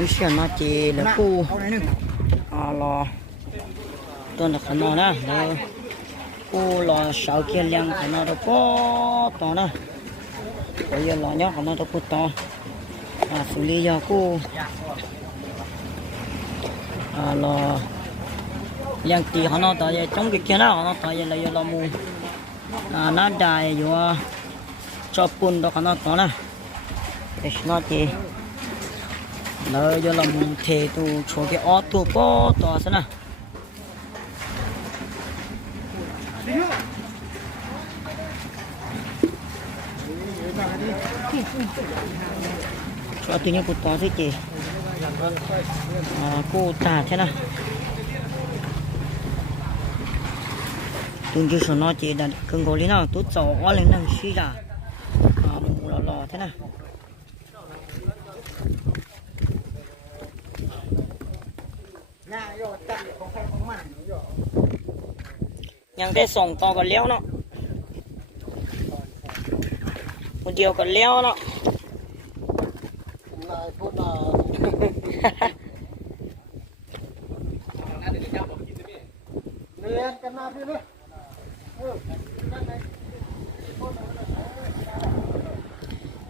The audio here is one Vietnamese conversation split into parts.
วิเสียนมาเจแล้วกูอารอตัวนักขนอนะแล้วกูรอสาวเกี้ยงขนอตัวก็ต่อนะก็ยังรอเนาะขนอตัวกูต่ออาสุริยากูอารอเลี้ยงตีขนอตัวยังจงกิเกียร์นะขนอตัวยังเลยยังรอมูอาน่าได้อยู่ว่าชอบปุ่นตัวขนอตัวนะเอชนาตี nó giờ làm thể tu cho cái ót tu bó to thế nào cho tự nhiên của to thế chị. À cô tả thế nào tuần chưa số nó chị đặt cưng gọi lý nào tốt giàu lên năng suy ra. À lò lò thế nào ยังใครของได้ส่งต่อกันแล้วเนาะคนเดียวกันแล้วเนาะเรียนกันมาพี่เลย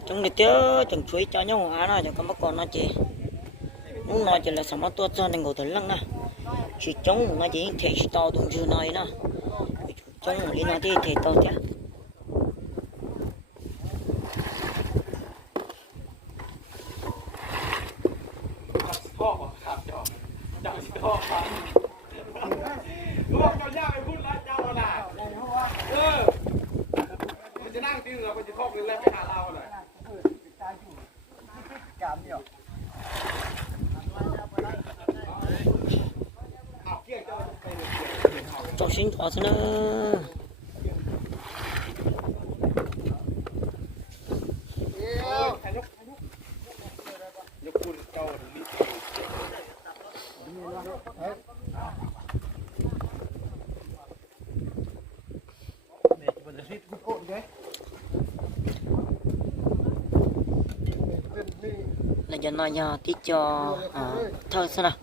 จังเด็ดเจ้จังช่วยเจ้าเนาะหานหน่อยจังก็มาก่อนนะเจ๊ cũng nói chỉ là sao mà tôi cho nên ngồi thử lăng nè chỉ chống nó chỉ thể chỉ to tung chưa nói nè chống lý nó thì thể to chứ cho nó nhà tí cho à, thơ xem nào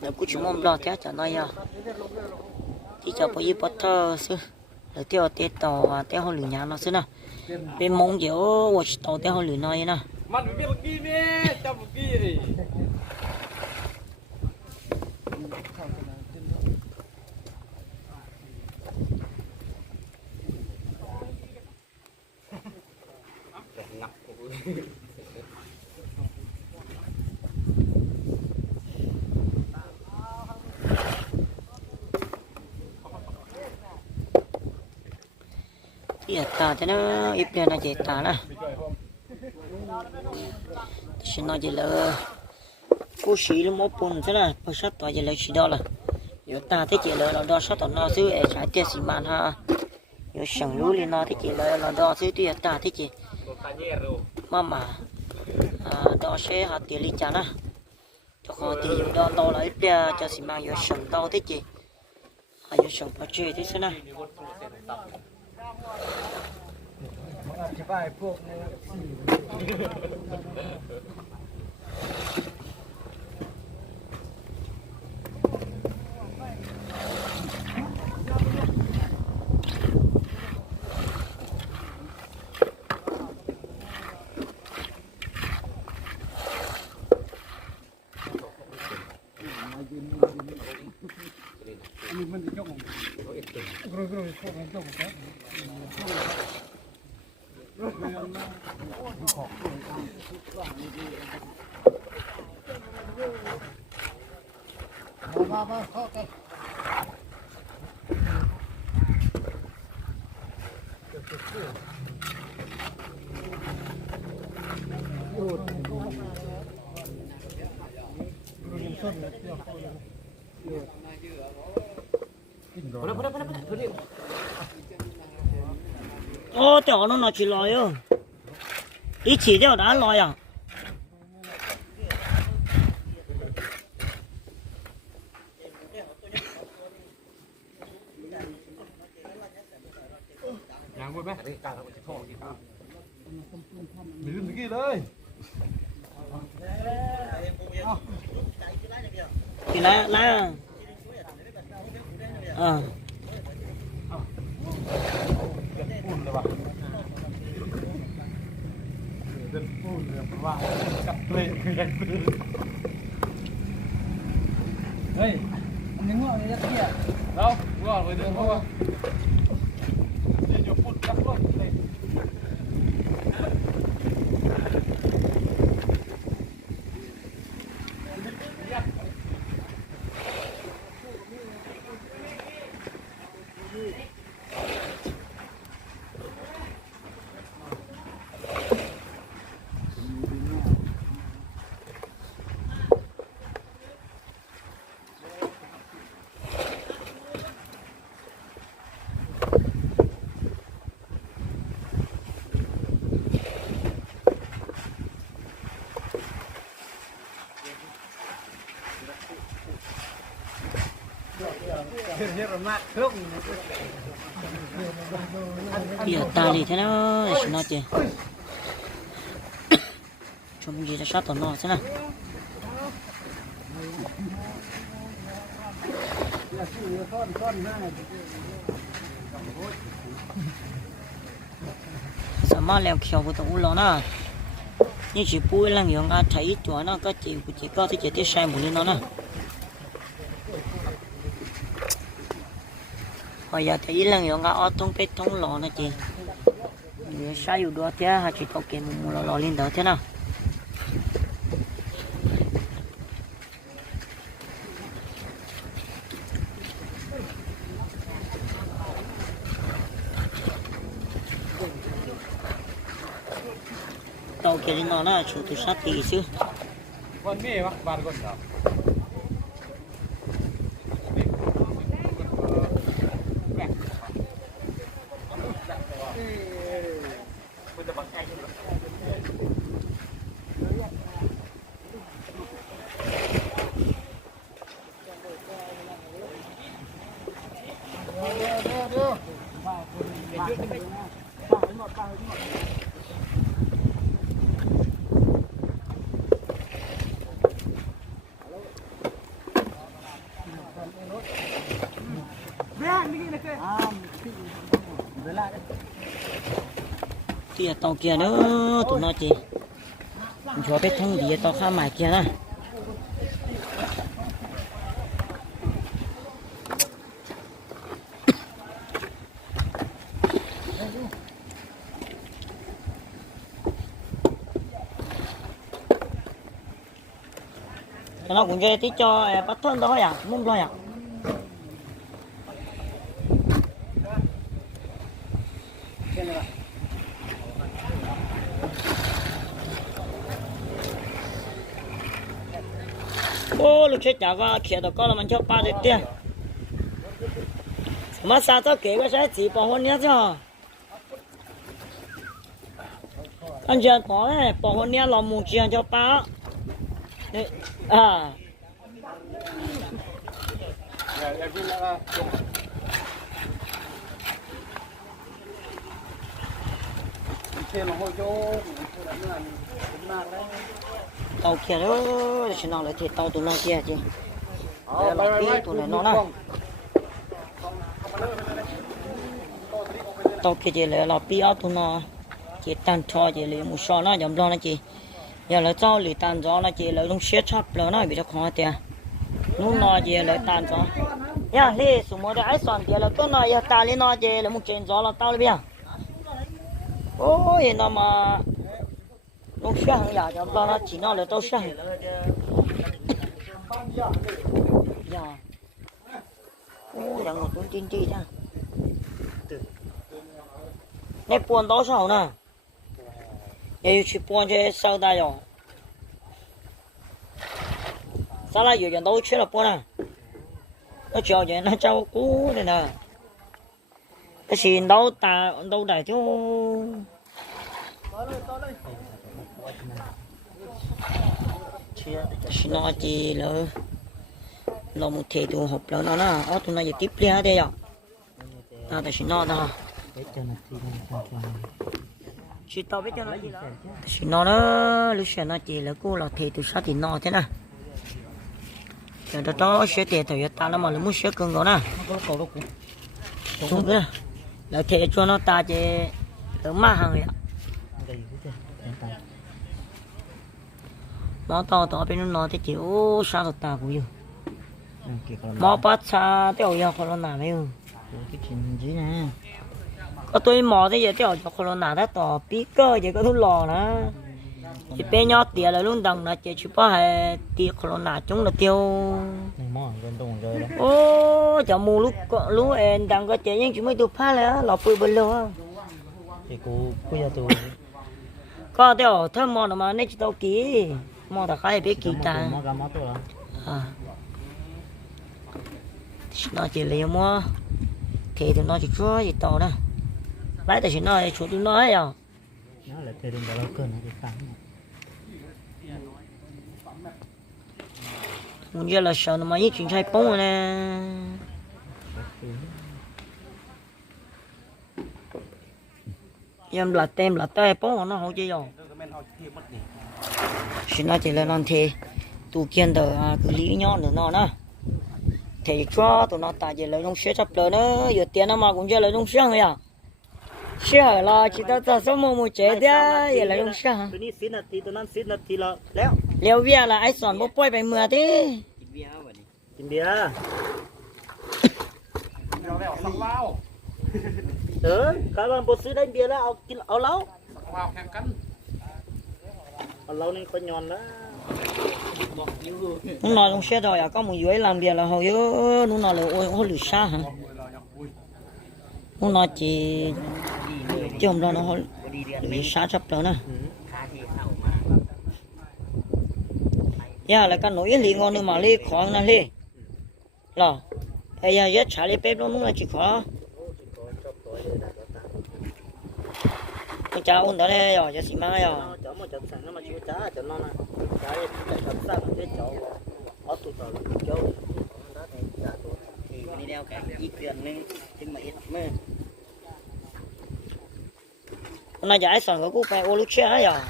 nếu cứ chỉ mong lo thế cho nó nhà tí cho bây giờ bắt thơ sư rồi tiêu tê tàu và tiêu hồ lửa nhà nó xem nào bên mong kiểu watch tàu tiêu hồ lửa nó nè มันเป็น เมื่อกี้นี่เจ้าเมื่อกี้นี่ ที่ตาจะนะอีเปลี่ยนนะเจตานะฉันน่าจะเลยกูสีลูกมปุ่นใช่ไหมพอชัดตัวจะเลยสีดอละอยู่ตาที่เจเลยเราดอชัดตัวน อธิบายพวกนี้สี่มันจะยกมันกรุยกรุยพวกมันยกมัน มามาเข้าไปดูดดูดส้นเลดี๋ยวเขโอ้เจ้าหนุ่มน่าชิลอยอะอีฉีเดียวด่าลอยอะ ờ ปุ่นเลยว่ะเดินปุ่นเลยว่ากับเลยคือยังคือเฮ้ยมันยังงอกเลยจะเที่ยเราก็ไปเดินเพราะว่า เยอะมากเครื่อง bây giờ ta đi thế nó để nó chị chúng gì cho sát tao nó thế nào ซ่อนซ่อนหน้า sao mà leo khéo của tao lo nè như chỉ bùi lăng yung à thấy chỗ nó có chỉ chỉ có thì chỉ tiếp sai một lên nó nè bây giờ thì lần rồi ngã tung bê tung lò nữa chị. Sao dù đó thế, hả chị? Có kiếm một lò lò lên đó thế nào? Tàu kia nó là chủ tịch sát thì chứ. Còn mẹ bác bà còn đó thì tàu kia nữa tụi nó chị cho biết thông gì tàu khá mải kia nè nó cũng chơi tí cho à, bắt thân đó à muốn lo à ô lúc chết nhà có kia đó, có là mình cho ba đứa tiền. Mà sao tao kể cái sẽ chỉ bỏ hôn nhá cho anh chưa có này bỏ hôn nhá lòng mù chia cho ba. À. Hãy subscribe cho kênh Ghiền Mì Gõ Để không bỏ lỡ những video hấp dẫn tàu kia đó chỉ nó là thì tàu tụi nó kia chứ đây là tí tụi nó nó tàu kia chỉ là pi ở tụi nó. Chỉ tan cho chỉ là một số nó giống đó nó chỉ giờ là cho lì tan gió nó chỉ là luôn xếp chắp là nó bị cho khó tiền à. lúc nó chỉ là tan gió ya lì số một cái sòn chỉ là cái nó ya ta lì nó chỉ là một chuyện gió là tao lì bây giờ ôi nó mà lúc xét hàng giả giống lo nó chỉ nó là tao xét hàng ya ôi là một tuần tin chi ra nè buồn đó sao nè giờ去搬去收大药，啥啦？有人都去了搬了，那叫人那照顾的呢，那是老大老大 신어지 nó 너무 대도 없라 나나 어 누나 이제 띠플해야 돼요 나도 giờ tiếp liền 러고 러 대도 샤디 넣어 되나 đó đó sẽ tiền thời ta nó mà nó muốn sẽ cưng rồi nè. Xuống kia là thế cho nó ta chế lớn má hàng vậy nó to to bên nó thì chịu sao được ta cũng yêu mò bắt xa tiêu yêu corona mấy ông có tôi mò thế giờ tiêu cho corona đã to bí cơ giờ có thu lò nữa chỉ bé nhỏ tiền là luôn đồng là chỉ chụp bao hệ tiền corona chúng là tiêu ô chả mua lúc lúc em đang có chơi nhưng chúng mới tụp phá là lọ bùi bên luôn thì cô cô giờ tụi có tiêu thơm mò nó mà nên chỉ tao kỹ mỏ đã khai biết kỹ ta mò mò à nó chỉ lấy mua. Thì tụi nó chỉ chúa gì tao nè lấy thì nó chủ tụi nó ấy à. Nó là thời điểm đó là cơn đi khám muốn giờ là sợ nó mà những chuyện sai bông rồi nè. Em là tem là tay bông nó không chơi rồi xin nó chỉ là non thì tụ kiên tờ à, cứ lý nhỏ nữa nó nè thì cho tụi nó tại chỉ là trong xe sắp tới nữa. Giờ tiền nó mà cũng chơi là trong xe rồi à. Xe là chỉ tao tao sống một một chế đấy giờ là trong xe tôi đi xin là thì tôi nói xin là thì là léo liều vía là ai sòn bố bôi bài mưa thế? Tìm bia. Ừ các bạn bố sư đây bia là ao ao lâu Sặc lâu nên có nhon đó nó nói trong xe rồi à có một dưới làm việc là hồi yếu nó nói là ôi ôi, lửa xa hả? Nó nói chỉ chứ hôm đó nó hồi lửa xa sắp đó nè. Dạ là cái nỗi liền ngon nữa mà lý khó nè đi là bây giờ rất trả đi bếp nó nó là chỉ khó? Con cháu ôn đó đây rồi giờ xí má rồi mo chặt sẵn nó mà chú chá cho nó nè chá đi chặt chặt sẵn nó thế cháu ó tụt vào nó cháu thì đi đeo cái ít tiền nên trên mà ít mê nó giải sản của cô phải ô lúc xe rồi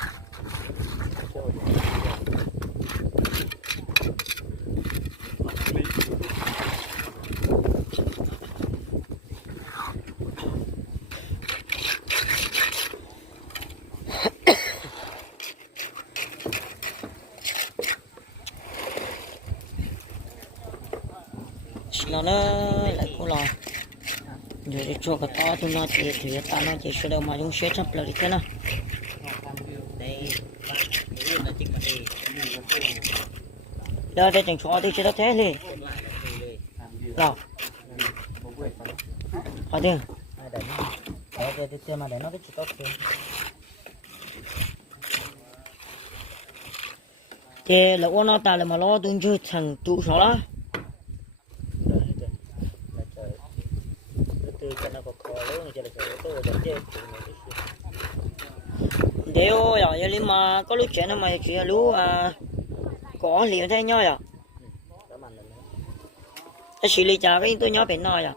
nó nó lại cũng là rồi đi cho cái to tôi nó chỉ thì ta nó chỉ số đâu mà chúng sẽ chấp lời thế nào đó đây chẳng cho đi chỉ đó thế đi ai đấy ở đây thì mà đấy nó cái chỉ có tiền thì là nó ta là mà lo tôi chưa thằng tụ số đó rồi hết rồi là trời từ từ cho nó có khó luôn cho là trời tôi đã chơi nếu rồi giờ có lúc chuyện nó mà chỉ là lúc à có liền thế nhau à? Là ta xử lý trả cái tôi nhỏ bên nói à?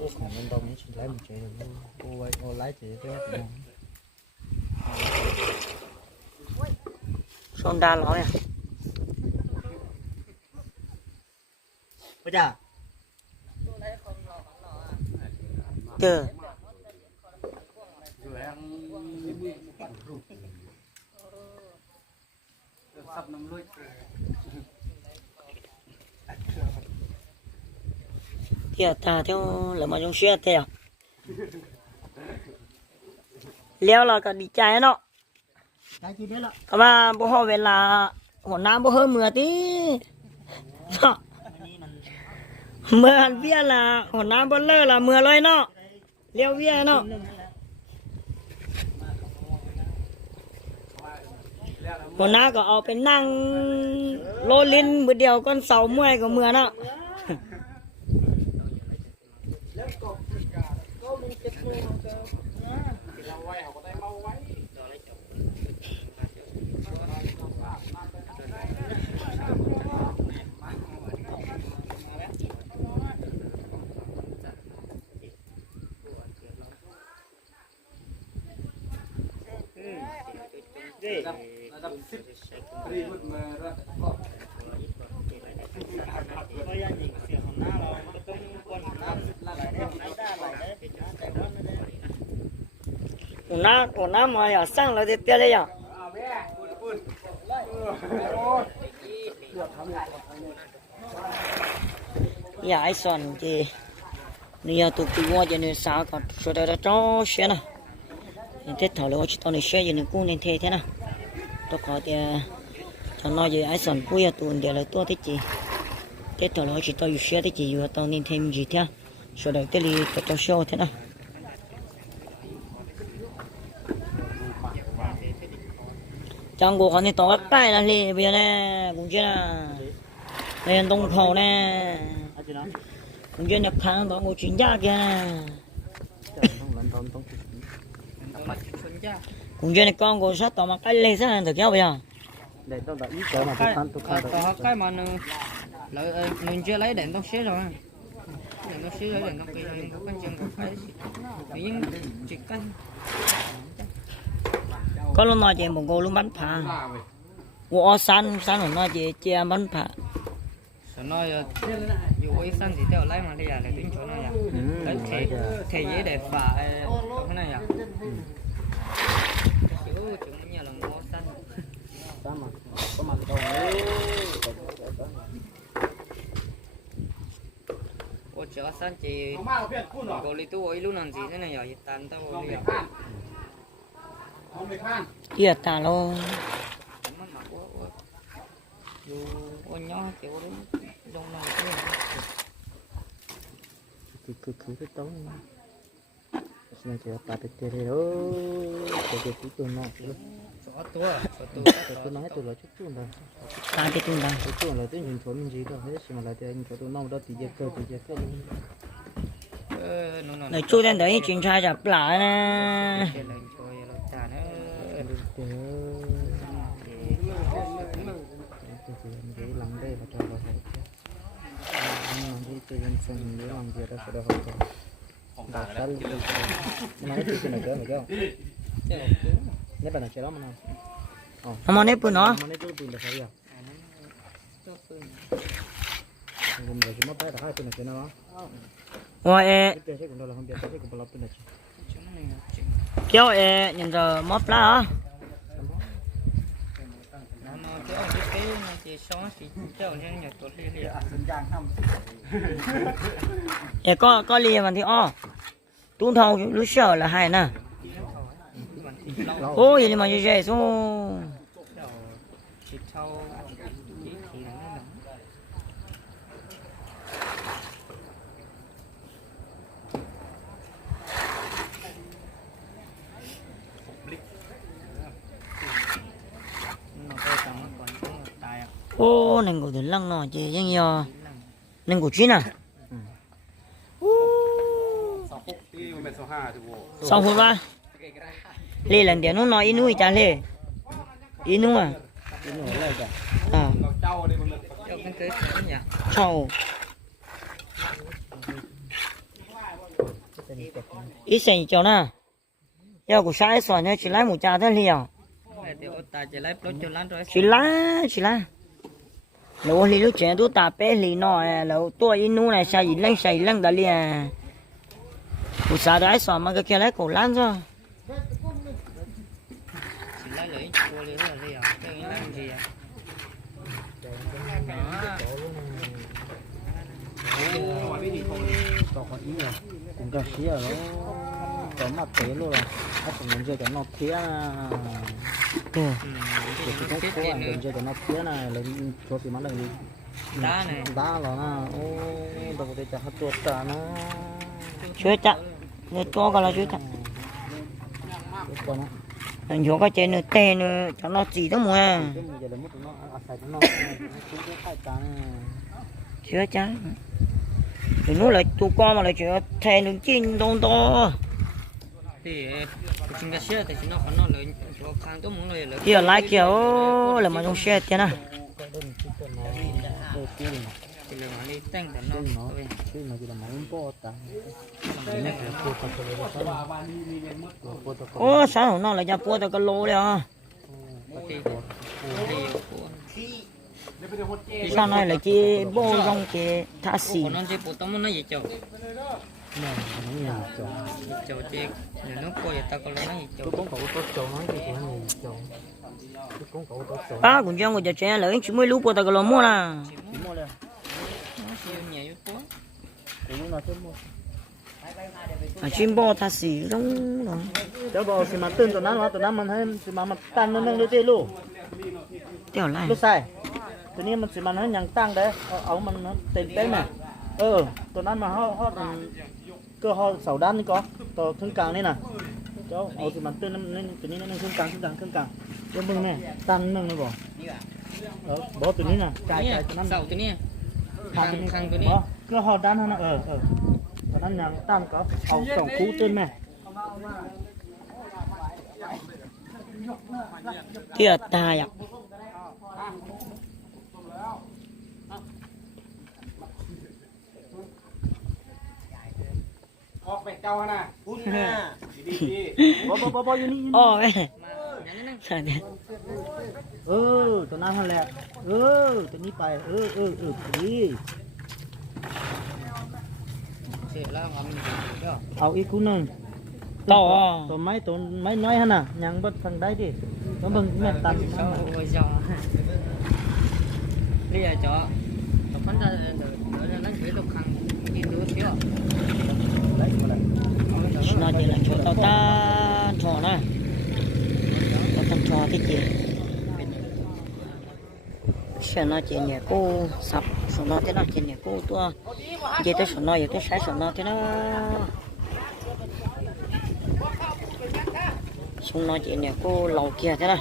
Ô còn bên đâu mình chỉ lấy ซับน้ำลุยเที่ยตาเที่ยวแล้วมาจงเชื่อเที่ยวแล้วเราก็ดีใจเนาะได้ทีเว่ว่าบ่ฮอเวลาหัวน้ำบ่ห่มเมื่อตีเมื่อเวียละหัวน้ำบ่เลิกละเมื่อเลยเนาะเลี้ยวเวียเนาะ คนน้าก็เอาไปนั่งโลลินมือเดียวก้นเสาเมื่อยก็เมื่อนะเด้ ตีบุตมารับก็ก็ยังยิงเสียของหน้าเราต้องวนหน้าน้หลาได้หลายได้แต่ว่าไม่ไตัวน้าหัวน้ามาอย่าสร้างเราจะเตี้ยเลยอะอย่าไอ้สอนเจีนี่ยตุกตัวเาจะเนี่ยสาวก่อนสุดแล้วจ้อเชียนะเห็นเท็ดเาเลยว่าชิตอนนี้เชียอยู่ในกู้ในเทเท่านั้น tôi có thì cho ờ, nó gì ai sẵn cuối tuần để là tôi thích chị. Thế thằng nó chỉ tôi xe thích chị vừa tao nên thêm gì thế. Sau đấy tới đi tôi show thế nào. Trong cuộc còn thì tôi các cái là gì bây giờ nè, cũng chưa là đây là đông khẩu nè. Cũng chưa nhập hàng đó ngồi chuyển giá kìa cũng như này con của sát tao mà cái lên sát được nhau bây giờ. Để tao đã ít chỗ mà tôi khăn tôi khăn rồi cái mà lợi mình chưa lấy để tao xé rồi. Để tao xé rồi để tao kỳ này cái chừng có phải những chỉ cái có luôn nói chị một cô luôn bánh phà wo san san nó nói chị chị bánh phà sao nói ờ, dù ấy san thì tao lấy mà đây là để tính chỗ này à lấy thế thế dễ để phà ờ, cái này à โอ้เจ้าสันจีกอลิตัวไอ้ลูกนั่นสินั่นอย่าหยุดตันตัวนี่เอียตาโลมันหนักโอ้โอ้อยู่โอ้ย่อเจ้าเลยลงนั่นคือคือคือคือต้อง Sengaja apa petir yo, jadi itu nak. Tôi nói tôi là chút chút rồi ta thì tung đang chút chút là tôi nhìn thấy mình gì đâu hết mà lại tôi chỗ tôi nó đó thì giờ cơ thì giờ cơ này đến đấy chuyên trai chập lại nè cái lần chơi là trả nó để để làm đây là cho nó hết làm นี่เป็นอะไรแล้วมันอ๋อมันนี่ปืนเนาะมันนี่ตัวปืนเลยครับอย่าตัวปืนผมเลยคิดว่าไปแต่ให้ปืนอะไรนะวะว่าเอ๊ะเดี๋ยวใช้กี่ยวใช้กับเอ๊ะยังจะมอบแล้วเอ๊ะก็ก็เรียนมันที่อ้อตุ้งทองรู้เชี่ยละให้นะ ô vậy mà như thế xuống. Ô nên của thuyền lăng nó chị chứ nhờ nên của chín à? Ừ. Sáu phút ba lê lần điều nó nói inu chả lê. Inu à? À. Chào. Ít sen cho na giờ của sai xoắn nha chỉ lái một cha thôi liền à? chỉ lái chỉ lái. Lâu lì lúc chuyện tôi ta bé lì nó lâu tôi inu này sai lăng sai lăng à. đã liền của sai đấy xoắn mà cái kia lấy cổ lăn rồi lấy lấy là lấy à cái cái làm gì à có con ý rồi cũng cho xí rồi có mặt tế luôn rồi nó cũng muốn chơi cái nó kia ừ. thì cái cũng có anh muốn chơi cái nó kia này lấy cho cái mà này gì đá này đá là nó ô đâu có thể chặt hết tuột cả nó chuột chặt nếu cho cái là chưa chắc con nó chỗ cái trên nữa tê nữa cho nó chỉ đó là à cả chưa chắc thì nó lại tụ con mà lại chuyện thèn đường chín đông to thì chúng ta sẽ thì nó còn nó lớn cho khang tôi muốn lớn kia lại kiểu là mà trong xe tiền à โอ้สาวน้องเลยจะปวดตะกโลเลยอะสาวน้อยเลยจีโบยองเจท่าสีน้องเจปวดตมันน่าจะเจ้านี่ยน้องอยากเจ้าเจ้าเจเดี๋ยวน้องปวดตะกโลน่าจะเจ้าตุ๊กงเขาตุ๊เจ้าน้อยจะปวดน่าจะเจ้าป้าคุณเจ้าก็จะเจ้าเลยชิมไม่รู้ปวดตะกโลมั่วนะ à chim bò ta xỉ rong nó, cháu bò xỉ mà tên tụi nó tụi nó mình hay xỉ mà mà tan nó nâng lên tê luôn. tiểu lại. Lúc sai. Tụi nó mình xỉ mà nó nhàng tăng đấy ờ, ống mình nó tên tên này. Ờ, ừ tụi nó mà họ họ cơ họ sầu đan có. Tổ thương càng đây nè. Cháu ống xỉ mà tên nó tụi nó nâng thương càng thương càng thương càng. Cháu mừng nè tan nâng nó bò. đó bỏ tụi nó nè. Chạy chạy tụi nó ข้างข้างตัวนี้ก็หอด้านนั้นเออเออตอนนั้นยังตั้มก็เอาสองคู่เต้นแม่เที่ยวตายอะออกเป็เจ้านะคุณนนะดีดีบ่บ่บ๊อบอยู่นี่อ๋อ เออตัวนั้นนั่นแหละเออตัวนี้ไปเออเออเออดี sẽ là ngắm mình đó เอาอีกคู่หนึง to ตัวไม้ตัวไม้น้อยฮะน่ะยังบ่ทางได้ดิมาเบิ่งแม่ตัด sau rồi giờ bây giờ cho tập phân ra rồi rồi nó chỉ tập khăn chỉ đứa xíu nó chỉ là chỗ tao ta thọ nè cho cái gì sợ nó chỉ nhẹ cô sập, sợ nó thế nào chỉ nhẹ cô tua. Giờ tới sợ nó giờ tới sai sợ nó thế nó. Xong nó chỉ nhẹ cô lầu kia thế nào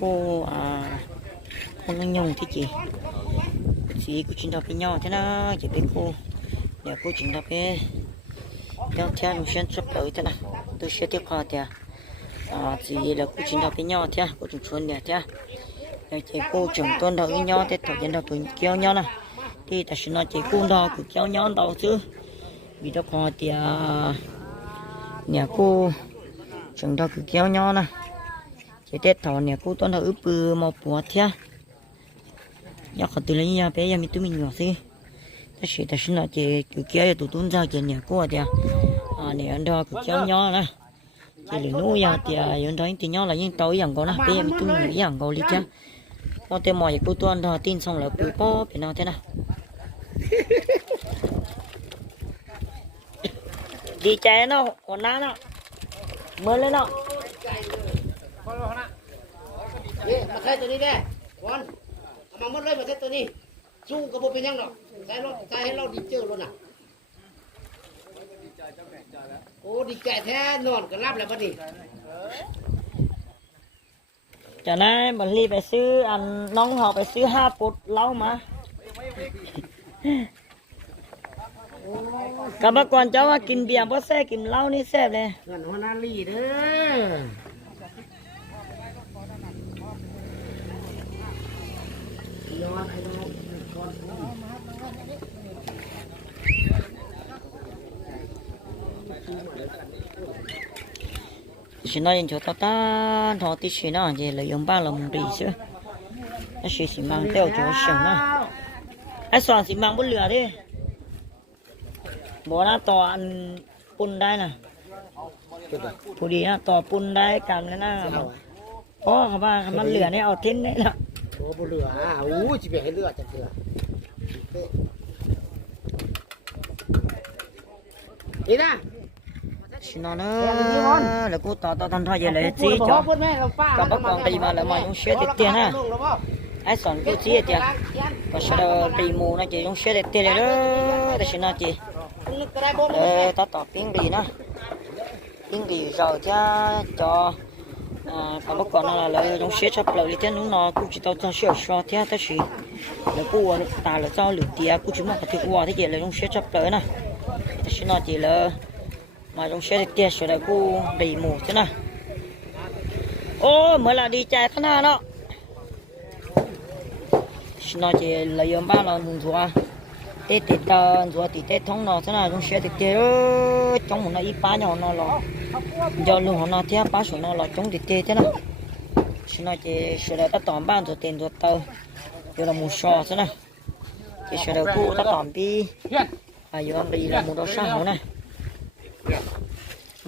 cô à cô nó nhung thế chị. Chị cô chuyện đọc cái nhau thế nào chỉ biết cô. Để cô chuyện đọc cái theo theo một chân chụp tới thế nào. Tôi sẽ tiếp qua thế à Ờ, chỉ là cô chính đó cái nhau thế à? cô chúng xuân nè thế à? để chị cô chồng tuân đầu với nhau thế thổi dân đầu tụi kéo nhau nè. Thì ta sẽ nói chị cô đó cứ kéo nhau đầu chứ? Vì đó có thì à, nhà cô chồng đó cứ kéo nhau nè. Chị tết thọ nhà cô tuân đầu ướp bự một bùa thế nhà họ từ lấy nhà bé nhà mình tụi mình nhỏ xí. Ta sẽ ta sẽ nói chị cứ kéo tụi tuân ra chị nhà cô thì à? Nhà anh ờ, đó cứ kéo nhau nè chỉ lửa nuôi giờ thì yên à, thấy thì nhau là yên tối rằng có nào bé tôi nghĩ rằng có lý chứ con tên mỏi cô tuân thò tin xong là cứ có thì nào thế nào? Đi chạy nó còn nã nó. Mưa lên nó. Mà khai tụi đi đây. Con mà mất lên mà khai đi. Chung có bộ bên nhau nó sai nó sai đi chơi luôn à? โอ้ดีใจแท้นอนก็รับแล้วบัดนี้จากนั้นบันลีไปซื้ออันน้องเขาไปซื้อห้าปุดเล่ามากับก่อนเจ้าว่ากินเบียร์เพราะแซ่กินเหล้านี่แซ่บเลยเงินหัวหน้าลีเด้อย้อนไอ้ chỉ nói cho tao ta thọ tí chỉ nó chỉ là dùng ba lòng đi chứ nó chỉ chỉ mang theo cho sừng nó ai soạn chỉ mang bút lửa đi bỏ nó to ăn bún đây nè phụ đi nó to bún đây cầm lên nó có các bạn มันเหลือเนี่ยเอาทิ้งได้ละโอ้บ่เหลืออะอู้จิไปให้เหลือจักเถื่อนี่นะ ชินอนเนอะแล้วกูต่อต่อทันทอยเลยจีจ๋อกับบักกองตีมาแล้วมายุ่งเชื่อเตี้ยนะไอ้สอนกูจีเตี้ยก็เชื่อตีมูนะจียุ่งเชื่อเตี้ยเลยเด้อแต่ชินอนจีเออต่อต่อปิ้งดีนะปิ้งดีเราจะจอเขาบอกก่อน là lời trong xe chấp lời thì nó nó cũng chỉ tao trong xe cho thế ta chỉ là cô ta là cho lửa tía cô chúng mà có thể qua thế gì là trong xe chấp lời nè ta chỉ nói chỉ là mà trong xe thì tiền sửa lại cô đầy mù thế nào. Ô, mới là đi chạy khán nào đó. Nó chỉ lấy ông ba là dùng rùa. Tết tết tờ rùa thì tết thông nó thế nào, trong xe thì tết đó trong một nó ít ba nhỏ nó lọ. Giờ luôn họ nó theo ba số nó là trong thì tết thế nào. Nó chỉ sửa lại ta tóm ban rồi tiền rồi tàu giờ là mù sò thế này chỉ sửa lại cô ta tóm đi à giờ ông đi là mù đó sao nữa. này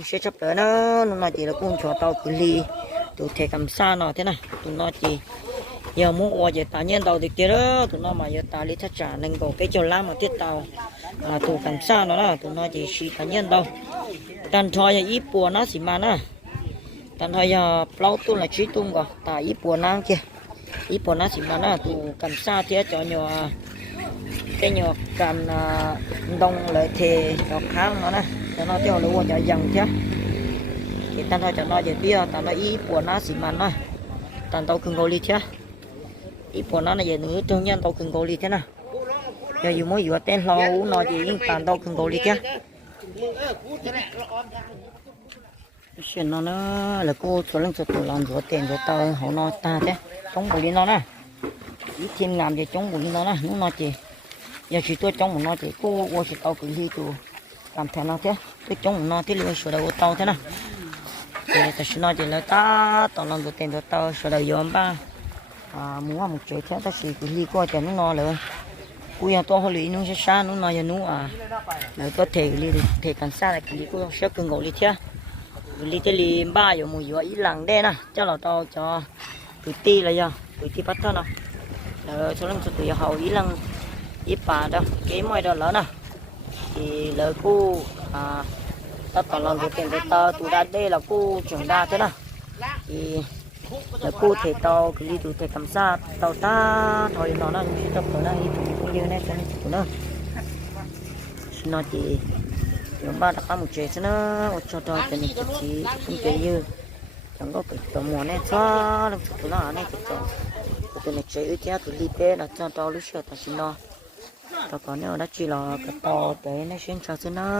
sẽ chấp tới nó nó nói chỉ là cung cho tàu cứ li, tụi thể cầm xa nó thế này. Tụi nó chỉ giờ muốn qua giờ ta nhân tàu thì kia đó. Tụi nó mà giờ ta đi thắt trả nên có cái chỗ làm mà tiết tàu. À tụi cầm xa nó đó. Tụi nó chỉ xì cá nhân tàu, tan thôi giờ ít bùa nó xì mà nó. Tan thôi giờ plau tu là trí tung vào ta ít bùa nó kia. Ít bùa nó xì mà nó. Tụi cầm xa thế cho nhỏ cái nhỏ cầm à, đông lợi thế cho kháng nó nè cho nó tiêu lúa cho dần chứ thì tan thôi cho nó giờ bia ta nó ít bùa nó xí mà nè tan tàu cưng goli chứ ít bùa nó là giờ nữa trong nhân tàu cưng goli thế nào giờ dù mới vừa tên lâu nó chỉ những tàn tàu cưng goli chứ มึงเออกูจะแหละละออนทาง chuyện nó nó là cô số lần số tụ làm số tiền số tờ họ nó ta thế chống bùi nó nè ít thêm làm gì chống bùi nó nè nó nó chỉ giờ chỉ tôi chống một nó chỉ cô cô chỉ tao cứ đi tụ làm thế nó thế. Tôi chống nó thế luôn sửa đầu tàu thế nào thì ta chỉ nói chỉ là ta tao làm được tiền được tờ sửa đầu yếm ba. À muốn một chuyện thế ta chỉ cứ đi qua cho nó nó rồi cú nhà tôi hồi nó sẽ xa, nó nói giờ nó à. Nếu có thể đi thể cần xa là cái cũng sẽ cần ngồi đi thế đi tới li ba giờ mu giờ ít lang đây nè à. cho là to cho tụi ti là giờ tụi ti bắt nó là số lượng tụi hậu ít lang ít bà đó cái mọi đó lớn nè thì lời cô à ta tỏ lòng tụi tiền tụi ta tụi đã đây là cô trưởng đa thế nào. Thì là cô thể to cái đi tụi thể cầm sa tàu ta thôi, nó là chỉ tập, nó đi tụi cũng như này cho nên tụi nó nó chỉ chúng ba đặt một chế nó cho cho cho nên chỉ không chế như chẳng có cái tàu mùa này cho làm tụi nó này cái tàu tụi này chế ít nhất tụi đi bé là cho tàu lúc xưa ta xin nó. ต่อก่นเนี่ยเราได้จีรอกับต่อเตะในเชียงชาวเน่า